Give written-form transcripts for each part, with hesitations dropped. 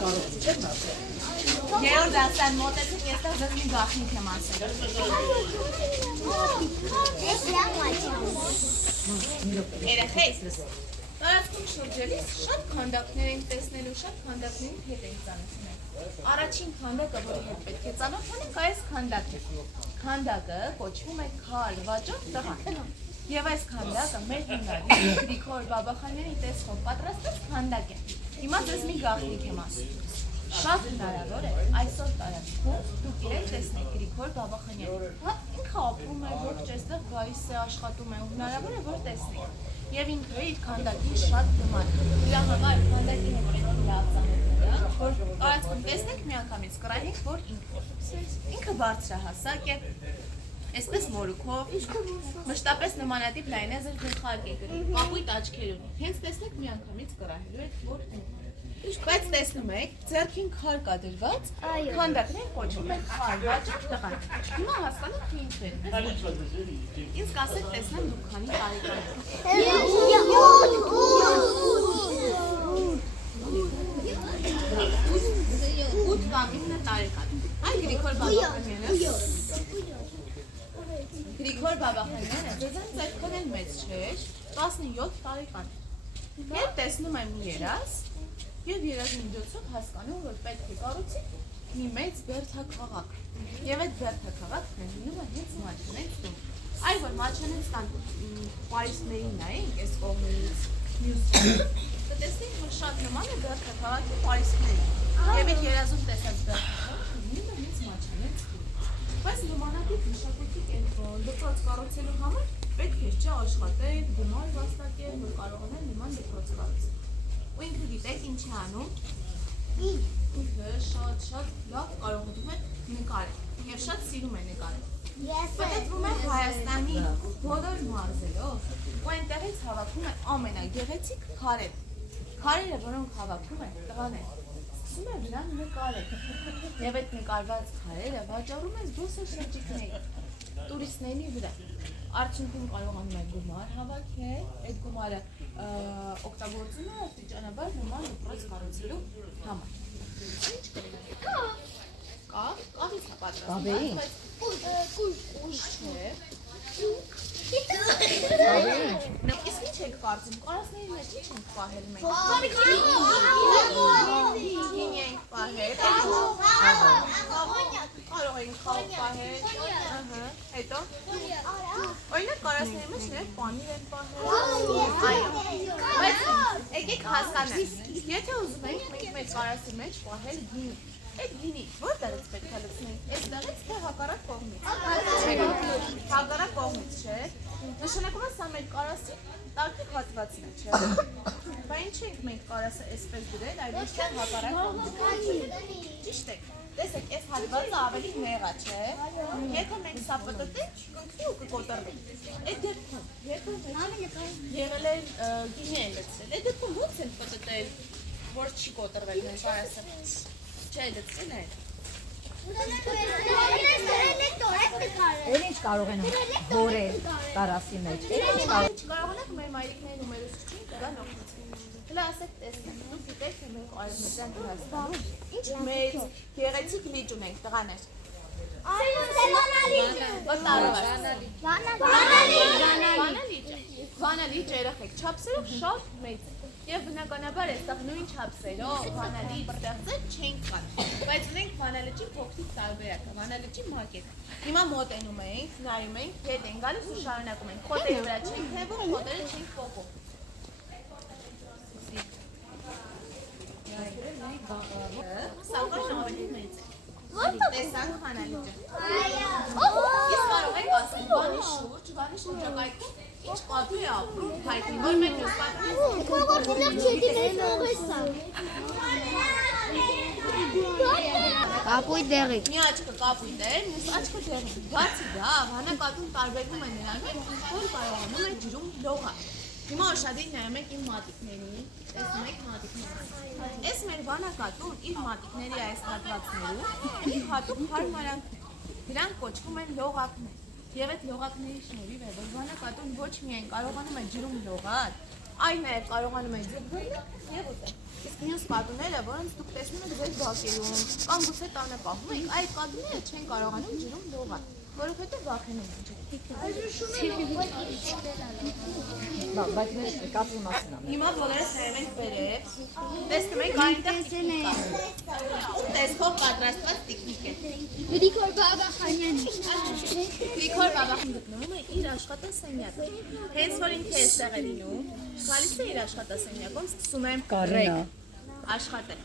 Երորդ դասան մոտեցեք, եստեղ ձեզ մի գաղտնիք եմ ասել։ Երեխեքս, տարածքում շրջելիս շատ քանդակներ ենք տեսնելու, շատ քանդակների հետ ենք ծանոթանալ։ Առաջին քանդակը, որի հետ պետք է ծանոթանանք, այս քանդակն է։ Քանդակը կոչվում է քար վաճառ տղան։ Եվ այս քանդակը մեր հիմնադիր Գրիգոր Բաբախանյանի տեսքով պատրաստած քանդակ է։ Հիմա ձեզ մի գաղտնիք եմ ասել։ Շատ հնարավոր է այսօր տարածքում դուք իրեն տեսնեք Գրիգոր Բաբախանյանին։ Ինքը ապրում է, ողջ այստեղ գալիս է, աշխատում է, հնարավոր է որ տեսնեք։ Եվ ինքը իր քանդակին շատ նման։ Դրա համար քանդակի հետ պետք է լավ ծանոթանալ, որ տարածքում տեսնեք միանգամից կռահեք, որ ինքը բարձրահասակ է, այսպես մորուքով, մշտապես նմանատիպ լայնազր գլխարկ է գրում, կապույտ աչքեր ունի։ Հենց տեսնեք միանգամից կռահելու եք, որ բայց տեսնում եք, ձեռքին քար կա դրված, քանդակներ կոչվում են քար վաճառ տղան։ Հիմա հասկանաք թե ինչ է։ Ինձ կասեք տեսնեմ դուք քանի տարեկան եք։ 8 կամ 9 տարեկան։ Այ Գրիգոր Բաբախանյանը։ Գրիգոր Բաբախանյանը ձեզանից այդքան էլ մեծ չէր, 17 տարեկան։ Երբ տեսնում եմ մի երազ, և երազի միջոցով հասկանում, որ պետք է կառուցի մի մեծ բերդաքաղաք։ Եվ այդ բերդաքաղաքն է լինում է հենց Մաչանենց տուն։ Այ որ Մաչանենց տան պարիսպներին նայենք այս կողմից մյուս կողմից, կտեսնենք, որ շատ նման է բերդաքաղաքի պարիսպներին։ Եվ այդ երազում տեսած բերդաքաղաքը լինում է հենց Մաչանենց տուն։ Բայց նմանատիպ մշակույթի կենտրոն դպրոց կառուցելու համար պետք է չէ աշխատել, գումար վաստակել, որ կարողանալ նման դպրոց կառուցել։ Ու ինքը գիտեք ինչ է անում, ինքը շատ լավ կարողանում է նկարել և շատ սիրում է նկարել։ Պատտվում է Հայաստանի բոլոր մարզերով ու այնտեղից հավաքում է ամենագեղեցիկ քարերը։ Քարերը, որոնք հավաքում է տղան է, սկսում է վրան նկարել։ Եվ այդ նկարված քարերը վաճառում է զբոսաշրջիկների, տուրիստների վրա։ Արդյունքում կարողանում է գումար հավաքել, այդ գումարը օգտագործում է աստիճանաբար նման դպրոց կառուցելու համար։ Ինչ կլինի։ Կավից է պատրաստում, բայց կուշ չէ։ Իսկ ինչ եք կարծում, կարասների մեջ ինչ ենք պահել մենք։ Գինի ենք պահել, կարող ենք խաղ պահել, հետո օրինակ կարասների մեջ նաև պանիր են պահել։ Բայց եկեք հասկանանք, եթե ուզում ենք մենք մեր կարասի մեջ պահել գինի, այդ գինի որտեղից պետք է լցնենք, այստեղից թե հակառակ կողմից։ Հակառակ կողմից չէ։ Նշանակում է սա մեր կարասի տակի հատվածն է, չէ։ Բա ինչ ենք մենք կարասը այսպես դրել, այլ ոչ թե հակառակ կողմից։ Ճիշտ է։ Տեսեք, այս հատվածը ավելի նեղ է, չէ։ Եթե մենք սա պտտենք, կընկնի ու կկոտրվի։ Այդ դեպքում, եթե եղել է գինի են լցրել, այդ դեպքում ո՞նց են պտտել, որ չի կոտրվել մեր կարասը։ Չէ, լցրել են։ Էլ ինչ կարող են հորել կարասի մեջ։ Չկարողանանք մեր մայրիկներին ու մեր ուսուցչին կգան օգնեցին։ Հլա ասեք տեսնենք, դուք գիտեք, թե մեր արևմտյան Հայաստանում ինչ մեծ գեղեցիկ լիճ ունենք տղաներ։ Վանա լիճը երեխեք, չափսերով շատ մեծ է։ Եվ բնականաբար այստեղ նույն չափսերով վանալիճ ստեղծել չենք կարող, բայց ունենք վանալիճի փոքրիկ տարբերակը, վանալիճի մակետը։ Հիմա մոտենում ենք, նայում ենք, հետ ենք գալիս ու շարունակում ենք։ Խոտերի վրա չենք թեվում, խոտերը չենք փոխում։ Սակայն ավելի մեծ է։ Տեսանք վանալիճը։ Իսկ կարող եք ասել վանի շրջակայքում ինչ կապի է ապրում հայտնի, որ մենք ես պատմում Կապույտ դեղիկ։ մի աչքը կապույտ է, մյուս աչքը դեղին։ Բացի դա, վանակատուն տարբերվում է նրանից, որ կարողանում է ջրում լողալ։ Հիմա ուշադիր նայում եք իմ մատիկներին, տեսնում եք մատիկները։ Այս մեր վանակատուն իր մատիկների այս հատվածներում մի հատուկ հարմարանք ունի։ Դրանք կոչվում են լողակներ։ Եվ այդ լողակների շնորհիվ է, որ վանակատուն ոչ միայն կարողանում է ջրում լողալ, Այն նաև կարողանում եք ձեր բռնել եւ ուտել։ Իսկ մյուս կատուները, որոնց դուք տեսնում եք ձեր բակերում կամ գուցե տանը պահում եք, այդ կատուները չեն կարողանում ջրում լողալ, որովհետեւ վախենում են ջրից։ Բայց մեր կատուի մասին է։ Հիմա բոլորս նայում ենք վերև։ Տեսնում եք այնտեղ տեսքով պատրաստված տիկնիկ է։ Գրիգոր Բաբախանյանի։ Գրիգոր Բաբախանյանը գտնվում է իր աշխատասենյակում։ Հենց որ ինքը այստեղ է լինում, գալիս է իր աշխատասենյակում, սկսում է աշխատել։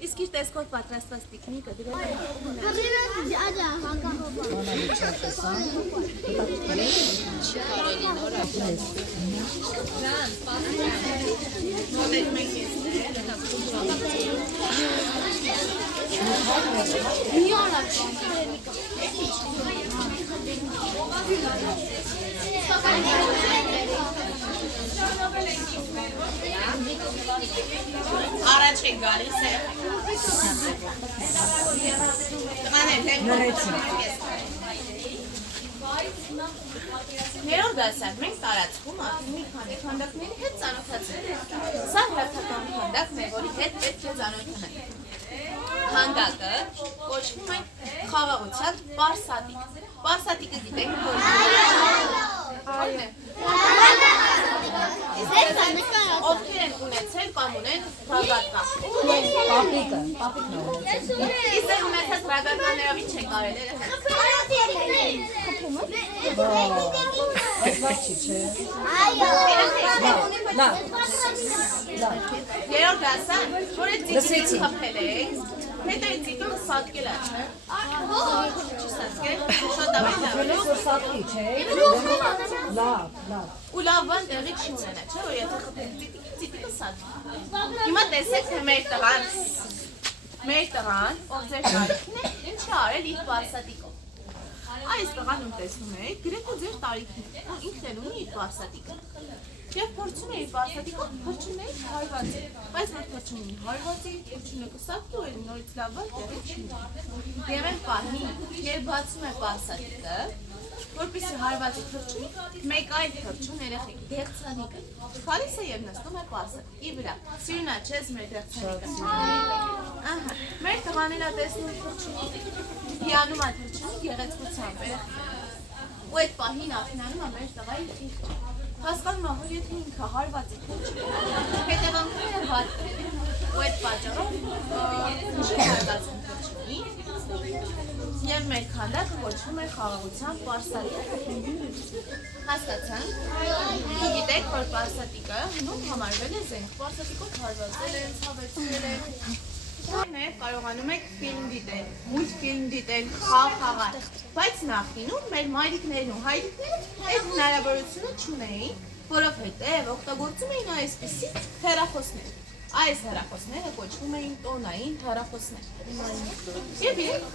Իսկ իր տեսքով պատրաստված տիկնիկը դրել է Առաջ է գալիս է։ Ներով դասակ մենք տարածքում մի քանի քանդակների հետ ծանոթացել ենք։ Սա հերթական քանդակն է, որի հետ պետք է ծանոթանանք։ Քանդակը կոչվում է խաղաղության պարսատիկ։ Պարսատիկը գիտենք ո՞րն է։ Ովքեր են ունեցել կամ ունեն ռագատկա։ Պապիկն է։ Իսկ ունեցած ռագատկաներով ինչ է կարել։ Լավ։ Երրորդ դասան, որ այդ ծիծիկը խփել եք, հետո այդ ծիծիկը սատկել է, չէ՞։ Չսատկել, շատ ավելին Սատկի, չէ՞։ Լավ։ ու լավ բան տեղի չի ունենա, չէ՞, որ եթե խփել ծիծիկը սատկի։ Հիմա տեսեք, թե մեր տղան, ով ձեր տարիքին է, ինչ է արել իր պարսատիկով։ Այս տղան ում տեսնում եք, գրեթե ձեր տարիքին, ու ինքն էլ ունի իր պարսատիկը։ Եվ փորձում է իր պարսատիկով փրչունել հարվածի, բայց որ փրչունի հարվածի, փրչունը կսատկի ու նորից լավ բան տեղի չի ունի։ Եվ այն պահին, երբ բացում է պարսատիկը, որպեսզի հարվածի փրչունի, մեկ այլ փրչուն երեխեք, դեղցանիկը, գալիս է և նստում է պարսատիկի վրա։ Սիրունա չես մեր դեղցանիկը։ Ահա, մեր տղան էլ է տեսնում փրչունի, հիանում այդ փրչունի գեղեցկությամբ ու այդ պահին ախնանում է մեր տղայի թիղթը։ Հասկանում եմ, որ եթե ինքը հարվածի փրչունի, հետևանքները վատ կլինեն, ու այդ պատճառով չի հարվածում փրչունի, և մեր քանդակը կոչվում է խաղաղության պարսատիկ։ Հասկացանք։ Դուք գիտեք, որ պարսատիկը հնում համարվել է զենք, պարսատիկով հարվածել են, ցավեցրել են։ Նաև կարողանում եք ֆիլմ դիտել, մուլտֆիլմ դիտել, խաղալ, բայց նախկինում մեր մայրիկներն ու հայրիկները այդ հնարավորությունը չունեին, որովհետև օգտագործում էին այսպիսի հեռախոսներ։ Այս հեռախոսները կոչվում էին տոնային հեռախոսներ։ Եվ իրենք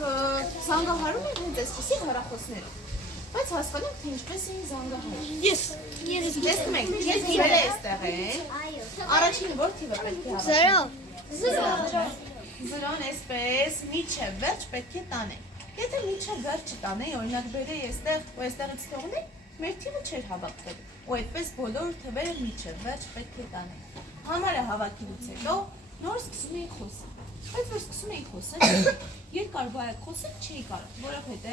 զանգահարում են հենց այսպիսի հեռախոսներով։ Բայց հասկանում եք, թե ինչպես էին զանգահարում։ Ես տեսնում եք, ես թիվերը այստեղ են։ Առաջինը որ թիվը պետք է հավաքել։ Զրոն այսպես միջև վերջ պետք է տանենք։ Եթե միջև վերջ չտանեի, օրինակ բերեի այստեղ ու այստեղից թողնեի, մեր թիվը չէր հավաքվելու։ Ու այդպես բոլոր թվերը միջև վերջ պետք է տանենք։ Համարը հավաքելուց հետո նոր սկսում էի խոսել։ Բայց որ սկսում էի խոսել, երկար վայր խոսել չէի կարող, որովհետև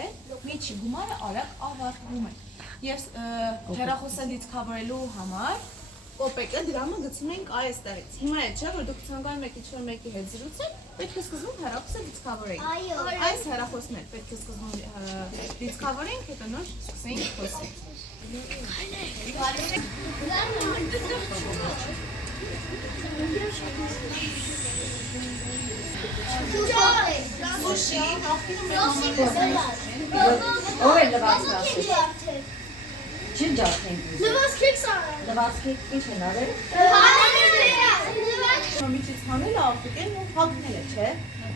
միջի գումարը արագ ավարտվում է։ Եվ հեռախոսը լիցքավորելու համար կոպեկը դրամը գցում ենք այստեղից։ Հիմա է չէ, որ դուք ցանկանում եք ինչ-որ մեկի հետ զրուցել, պետք է սկզբում հեռախոսը լիցքավորենք։ Այս հեռախոսն էլ պետք է սկզբում լիցքավորենք, հետո նոր սկսենք խոսել։ Սուշի, Ով է լվացքը ասել։ Չի ջախնենք։ Լվացքի ինչ են արել։ Միջից հանելը ապուկեն ու հագնելը, չէ։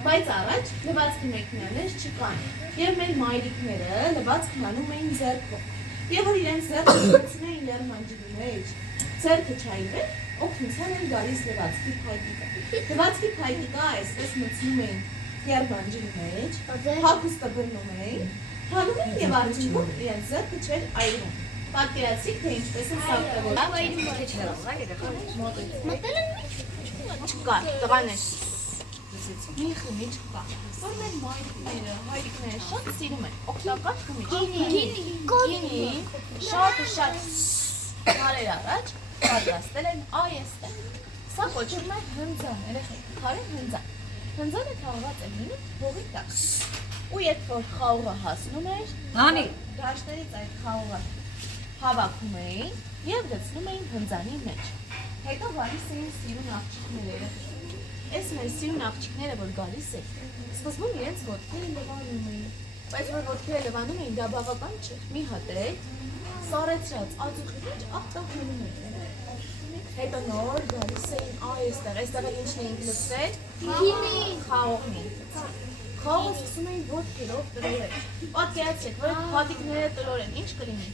Բայց առաջ լվացքի մեքենաներ չկան։ Եվ մեր մայրիկները լվացքն անում էին ձեռքով։ Եվ որ իրենց ձեռքը գցնեին լեռնանջի մեջ, ձեռքը չայրել, օգնության են գալիս լվացքի փայտիկը։ Լվացքի փայտիկը այսպես մտցնում էին լեռնանջի մեջ, հագուստը բռնում էին, հանում էին և առաջինքում իրենց ձեռքը չէր այրում։ Պատկերացրիք, թե ինչպես են չկա, տղաներ, մի խմիչ կա, որ մեր մայրիկները, հայրիկները շատ սիրում են, օգտակար խմիչ, գինի, շատ քարեր առաջ պատրաստել են այստեղ, սա կոչվում է հնձան, երեխեք, քարե հնձան, հնձանը թաղված է լինում հողի տակ, ու երբ որ խաղողը հասնում էր, դաշտերից այդ խաղողը հավաքում էին և գցնում էին հնձանի մեջ, հետո գալիս էին սիրուն աղջիկները, Այս մեր սիրուն աղջիկները, որ գալիս է, սկզբում իրենց ոտքերը լվանում էին, բայց որ ոտքերը լվանում էին, դա բավական չէ, մի հատ է, սառեցրած ածուխի մեջ աղտահանում էին, հետո նոր գալիս էին այստեղ ինչն էին լցրել, խաղողն էին լցրել, խաղողը սկսում էին ոտքերով տրորել, պատկերացրեք, որ հատիկները տրորեն, ինչ կլինի,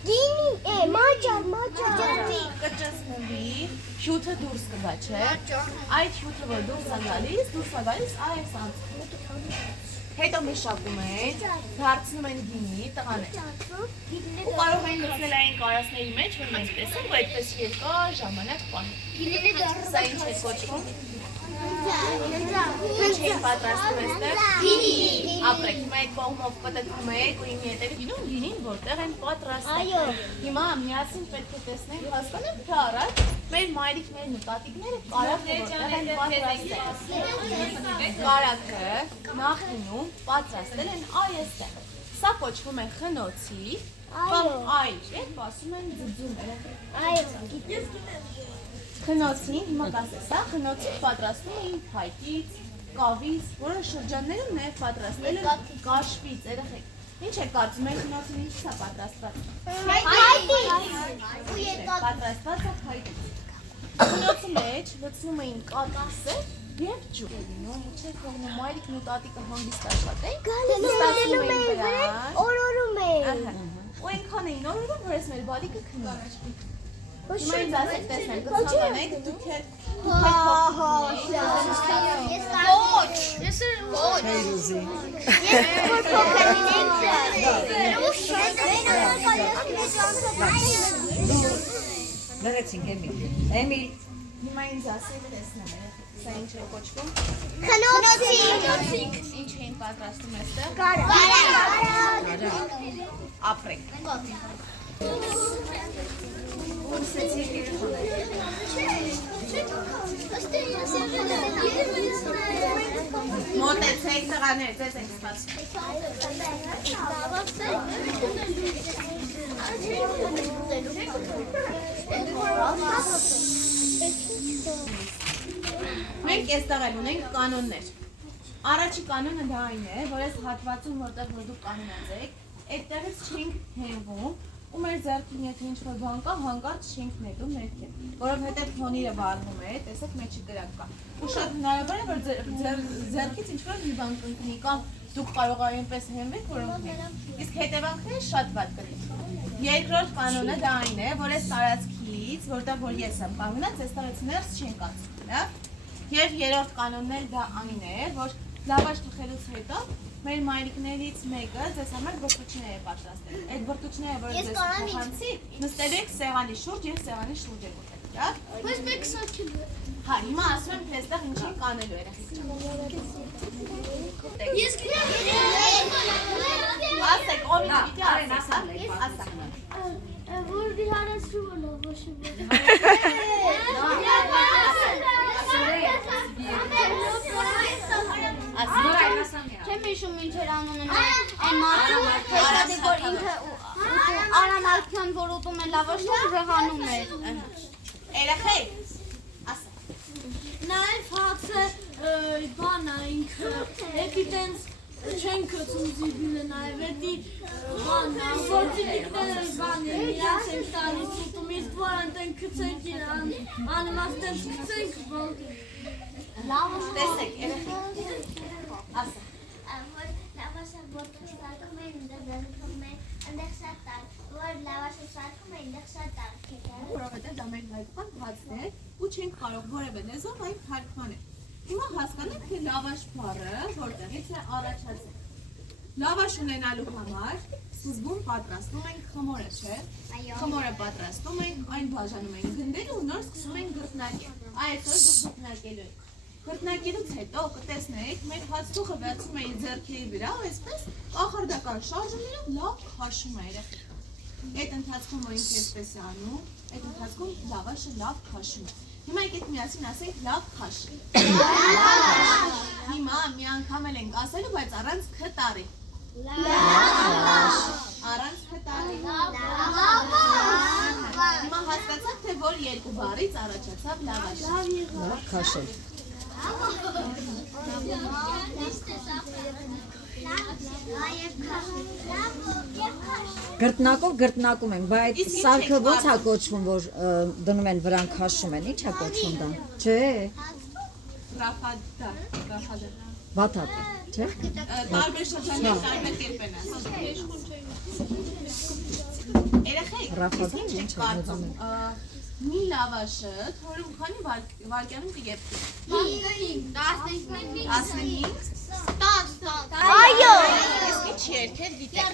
կճզմվի, հյութը դուրս կգա, չէ, այդ հյութը, որ դուրս է գալիս այս անցքում, հետո մշակում են, դարձնում են գինի, տղաներ, ու կարող են լցնել այն կարասների մեջ, որ մենք տեսանք, ու այդպես երկար ժամանակ պահել, սա ինչ է կոչվում, ինչ են պատրաստում էստեղ, ապրեք, հիմա այդ կողմով պտտվում եք ու իմի հետևի գինում գինին որտեղ են պատրաստել, հիմա միասին պետք է տեսնենք, հասկանենք, թե առաջ մեր մայրիկներն ու տատիկները կարակը որտեղ են պատրաստել, կարակը նախինում պատրաստել են այստեղ, սա կոչվում է խնոցի, կամ այր, երբ ասում են ձձում, խնոցին, հիմա կասես, խնոցին պատրաստում էին փայտից, կավից, որը շրջաններում նաև պատրաստել են կաշվից, երեխեք, ինչ է կարծում եք խնոցին ինչից է պատրաստված, պատրաստված է փայտից, խնոցի մեջ լցնում էին կաթսը և ջուր, չէ թողնում մայրիկն ու տատիկը հանգիստ աշխատեն, ստացնում էին դրան, ու այնքան էին օրորում, որ ես մեր բալիկը քնում էր, Հիմա ինձ ասեք տեսնեմ, կցանկանեք, դուք հետ Ոչ, ես ուզի Լրեցինք Էմիլ Հիմա ինձ ասեք տեսնեմ, սա ինչ է կոչվում Խնոցի Ինչ էին պատրաստում էստեղ Ապրեք Մոտեցեք տղաներ, ձեզ ենք սպասում Մենք այստեղ էլ ունենք կանոններ Առաջի կանոնը դա այն է, որ այս հատվածում որտեղ որ դուք կանոնացեք այդտեղից չենք հենվում ու մեր ձեռքին եթե ինչ-որ բան կա, հանկարծ չենք նետում ներքև, որովհետև թոնիրը վառվում է, տեսեք մեջը գրակ կա, ու շատ հնարավոր է, որ ձեռքից ինչ-որ մի բան կընկնի կամ դուք կարող այնպես հենվեք, որ ընկնեք, իսկ հետևանքները շատ վատ կլինի։ Երկրորդ կանոնը դա այն է, որ այս տարածքից, որտեղ որ ես եմ կանգնած, այստեղից ներս չենք անցնում, լավ։ Եվ երրորդ կանոնն էլ դա այն է, որ լավաշ թխելուց հետո մեր մայրիկներից մեկը ձեզ համար բրդուճներ է պատրաստել։ Այդ բրդուճները, որ ձեզ փոխանցի, նստել եք սեղանի շուրջ և սեղանի շուրջ եք ուտել, լավ։ Բայց մեկ սարքելու է։ Հա, հիմա ասում եմ, թե այստեղ ինչ ենք անելու երեխեք։ Ես գիտեմ։ Ասեք, ով ինչ պիտի ասեք, Որ դիհարացրու որ լավ ոչ Չեմ հիշում ինչ էր անունը այն մարդը, հետադի որ ինքը Արամ Ալքյան որ ուտում է լավաշն ուժեղանում էր Երեխեք, ասեք Նաև հացը բանա ինքը էպիտենց չեն կծում զիբինը նաև էդի բանա գործիքները բան են իրանց են տալիս ուտում իսկ որ ընտեն կծենք անիմաստենց կծենք տեսեք, երեխեք, ասեք Լավաշը որտեղ սարքում են, ընդեղ շատ տար, որ լավաշը սարքում են, ընդեղ շատ տար Որովհետև դա մեր հայկական հացն է ու չենք կարող որևէ լեզվով այն թարգմանել։ Հիմա հասկանանք, թե լավաշ բառը որտեղից է առաջացել։ Լավաշ ունենալու համար սկզբում պատրաստում ենք խմորը, չէ՞։ Խմորը պատրաստում ենք, այն բաժանում ենք գնդերը ու նոր սկսում ենք գրտնարկել։ Այսօր դուք գրտնարկելու եք։ Գրտնարկելուց հետո կտեսնեք, մեր հացթուխը վերցում է իր ձեռքերի վրա ու այսպես կախարդական շարժումներով լավ քաշում է երեխեք։ Այդ ընթացքում որ ինքը այսպես է անում, այդ ընթացքում լավաշը լավ քաշում է։ Հիմա եկեք միասին ասենք լավ քաշ։ Հիմա մի անգամ էլ ենք ասելու, բայց առանց քտարի։ Առանց քտարի։ Հիմա հասկացաք, թե որ երկու բառից առաջացավ լավաշը։ Լավ քաշել։ Գրտնակով գրտնակում ենք, բայց սարքը ո՞նց է կոչվում, որ դնում են վրան քաշում են, ի՞նչ է կոչվում դա։ Չէ։ Ռաֆադա։ Վաթատ, չէ։ Տարբեր շրջաններ տարբեր կերպ են ասում։ Երեխեք, Ռաֆադա ինչ եք կարծում։ Մի լավաշը թորում քանի վարկյանում կգեփվի։ 15 Այո։ Իսկ ինչ երկեր գիտեք։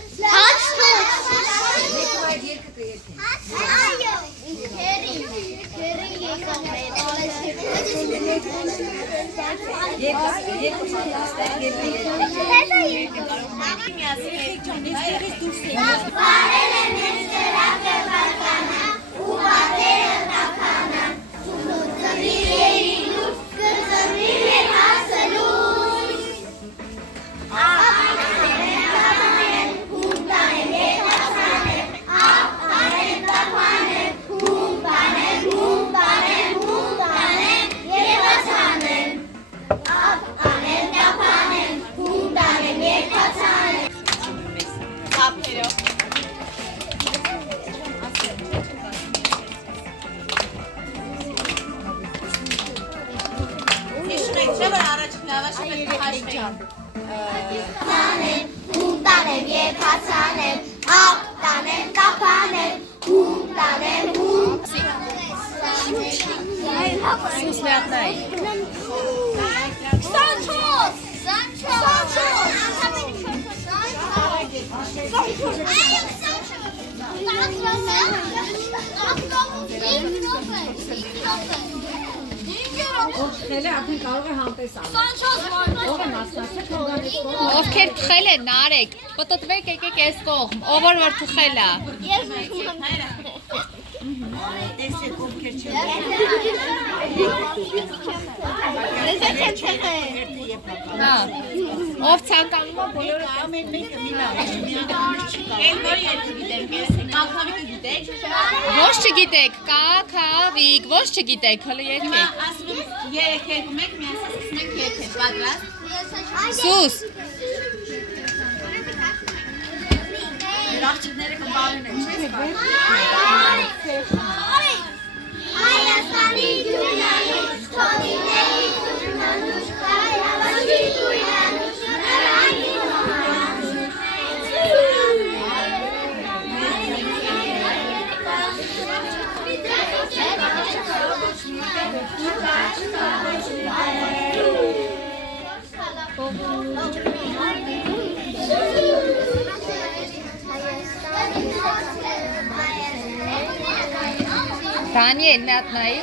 Խելը արդեն կարող է համպես անել։ Ո՞վ է մասնակցել քննարկել։ Ովքեր թխել են, նարեք, պտտվեք եկեք այս կողմ, ով որ թխել է։ Տեսեք ովքեր չեն։ Հա։ Ով ցանկանում է բոլորը Էլ որ երկու գիտենք, կաքավիկը գիտեք։ ոչ չգիտեք, կաքավիկ, ոչ չգիտեք, հələ եկեք։ Ասում երեք երկում եք, միասին սկսում ենք երկել, պատրաստ։ Սուս։ Աղջիկները կմբավեն են, չէ՞։ Հայաստանի գյուրանուշ, թոնիների գյուրանուշ, հայրավաշի գյուրանուշ, նրանի Դանիել, մի հատ նայի։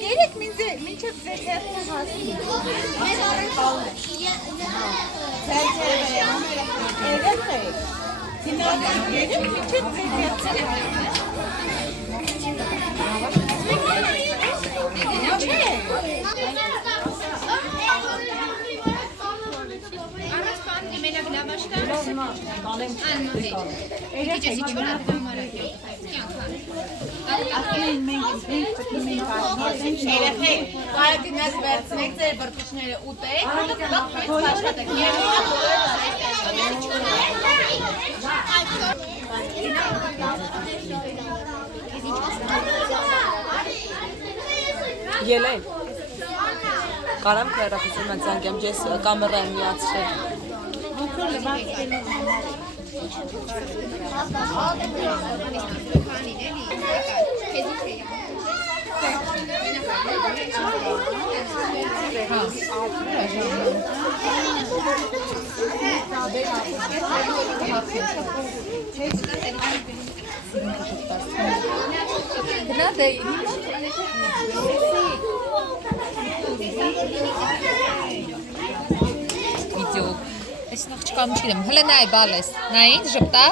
Երեք մինչև ձեր հերթը հասնի։ Երեխեք, կարող գնաց վերցնեք ձեր բրդուճները ուտեք, հետո կգաք աշխատեք։ Ելեն, կարամ քայրախություն անցանկեմ, ես կամերա եմ միացրել։ Վիդեո։ Այս նախճկան չգիտեմ, հələ նայ բալես։ Նային ժպտա։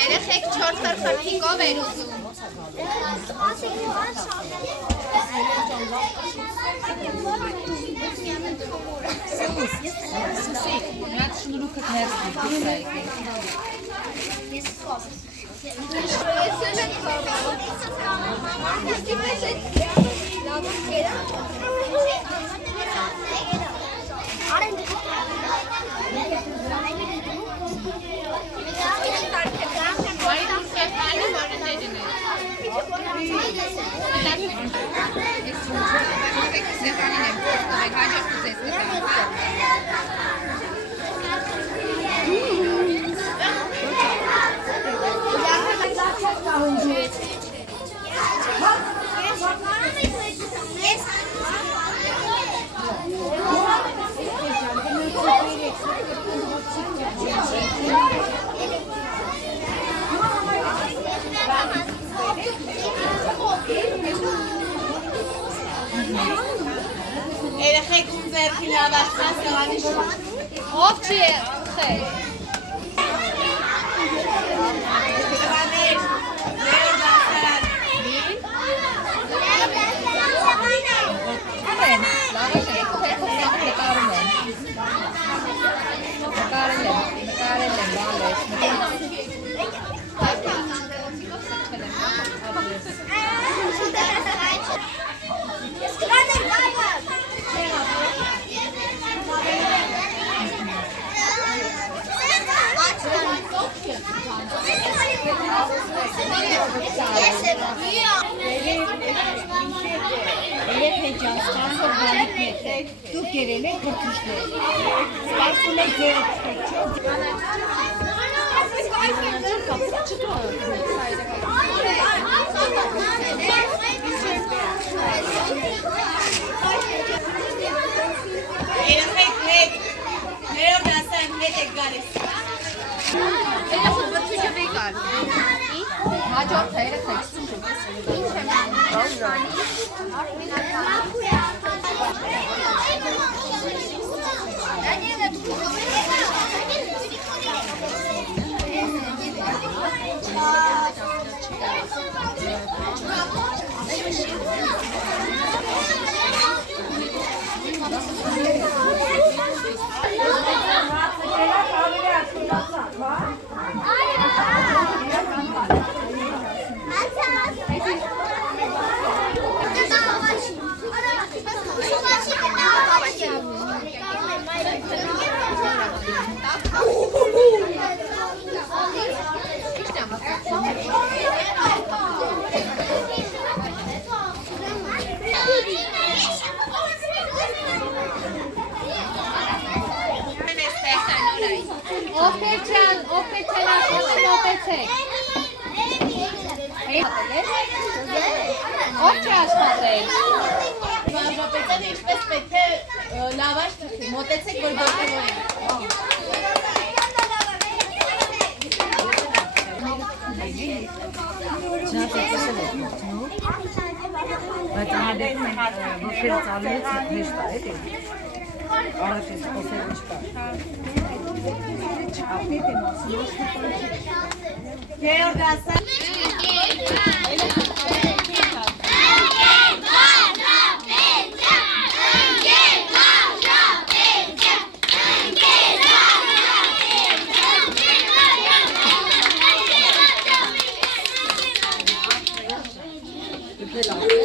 Երեխեք 4 խրթիկով էր ուզում։ Միատ շնորհքը ներսի։ Երեխեք ում ձերքին ավարտան սեղանի շուրջ։ Ով չի խել։ Տղաներ, մեր դասարան։ Ամեն, լավ է, նկարում եմ։ Նկարել եմ, բալես։ Դուք գերել եք բրդուճներ։ Սպասում եք ձեր Երեխեք մեկ, մեր դասարան մեկ եք գալիս։ Երեխեք բրդուճը վեկար։ Հաջորդ է, երեխեք։ Ինչ եմ Ay, Ովքեր չեն աշխատել, մոտեցեք։ Ով չի աշխատել։ Վարժապետը ինչպես պետք է լավաշ թխի, մոտեցեք, որ գործավորենք։ Բայց ահադեղում են ովքեր ծալից հեշտ է, էլի։ Առաջից խոսել չկա։ Գեորգ ասա։ Դու